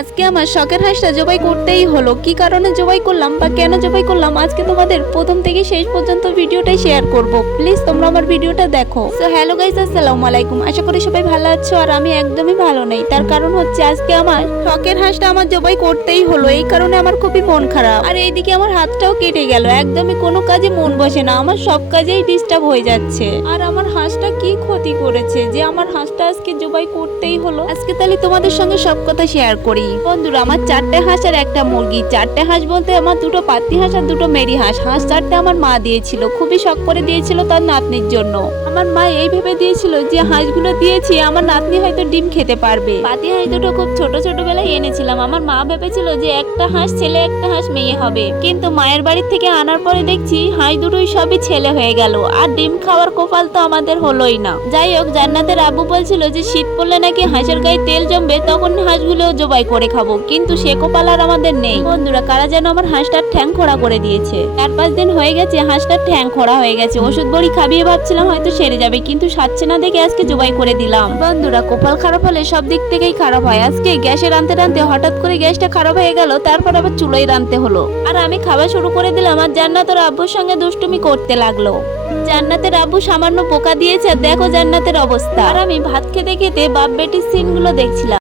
আজকে আমার শখের হাঁসটা জবাই করতেই হলো। কি কারণে জবাই করলাম বা কেন জবাই করলাম? আজকে তোমাদের প্রথম থেকে শেষ পর্যন্ত ভিডিওটাই শেয়ার করব। প্লিজ তোমরা আমার ভিডিওটা দেখো। সো হ্যালো গাইজ আসসালামু আলাইকুম। আশা করি সবাই ভালো আছো আর আমি একদমই ভালো নেই। তার কারণ হচ্ছে আজকে আমার শখের হাঁসটা আমার জবাই করতেই হলো। এই কারণে আমার খুবই মন খারাপ। আর এইদিকে আমার হাতটাও কেটে গেল। একদমই কোনো কাজে মন বসে না। আমার সব কাজেই ডিস্টার্ব হয়ে যাচ্ছে। আর আমার হাঁসটা কি ক্ষতি করেছে, যে আমার হাঁসটা আজকে জবাই করতেই হলো। আজকে তাহলে তোমাদের সঙ্গে সব কথা শেয়ার করি। বন্ধুরা, আমার চারটে হাঁস আর একটা মুরগি। চারটে হাঁস বলতে আমার দুটো পাতি হাঁস আর দুটো মেরি হাঁস। হাঁস চারটে আমার মা দিয়েছিল, খুবই শখ করে দিয়েছিল তার নাতনির জন্য। আমার মা এই ভেবে দিয়েছিল যে হাঁসগুলো দিয়েছি, আমার নাতনি হয়তো ডিম খেতে পারবে। পাতি হাঁস দুটো খুব ছোট ছোট বেলায় এনেছিলাম। আমার মা ভেবেছিল যে একটা হাঁস ছেলে, একটা হাঁস মেয়ে হবে। কিন্তু মায়ের বাড়ি থেকে আনার পরে দেখছি হাঁস দুটোই সবই ছেলে হয়ে গেল। আর ডিম খাওয়ার কপাল তো আমাদের হলোই না। যাই হোক, জান্নাতের আব্বু বলছিল যে শীত পড়লে নাকি হাঁসের গায়ে তেল জমবে, তখন হাঁসগুলো জবাই করে খাব। কিন্তু সে কপাল আর আমাদের নেই। বন্ধুরা, কারা যেন আমার হাঁসটার ঠ্যাং খোড়া করে দিয়েছে। চার পাঁচ দিন হয়ে গেছে, হাঁসটার ঠ্যাং খোড়া হয়ে গেছে। ওষুধ বড়ি খাবিয়ে ভাবছিলাম, হয়তো সেরে যাবে, কিন্তু সারছে না দেখে আজকে জবাই করে দিলাম। বন্ধুরা, কপাল খারাপ হলে সব দিক থেকেই খারাপ হয়। আজকে গ্যাসে রানতে রানতে হঠাৎ করে গ্যাসটা খারাপ হয়ে গেল, তারপর আবার চুলোয় রানতে হলো। আর আমি খাওয়া শুরু করে দিলাম, আর জান্নাতের আব্বুর সঙ্গে দুষ্টুমি করতে লাগল। জান্নাতের আব্বু সামান্য পোকা দিয়েছে দেখো জান্নাতের অবস্থা। আর আমি ভাত খেতে খেতে বাপ বেটির সিনগুলো দেখছিলাম।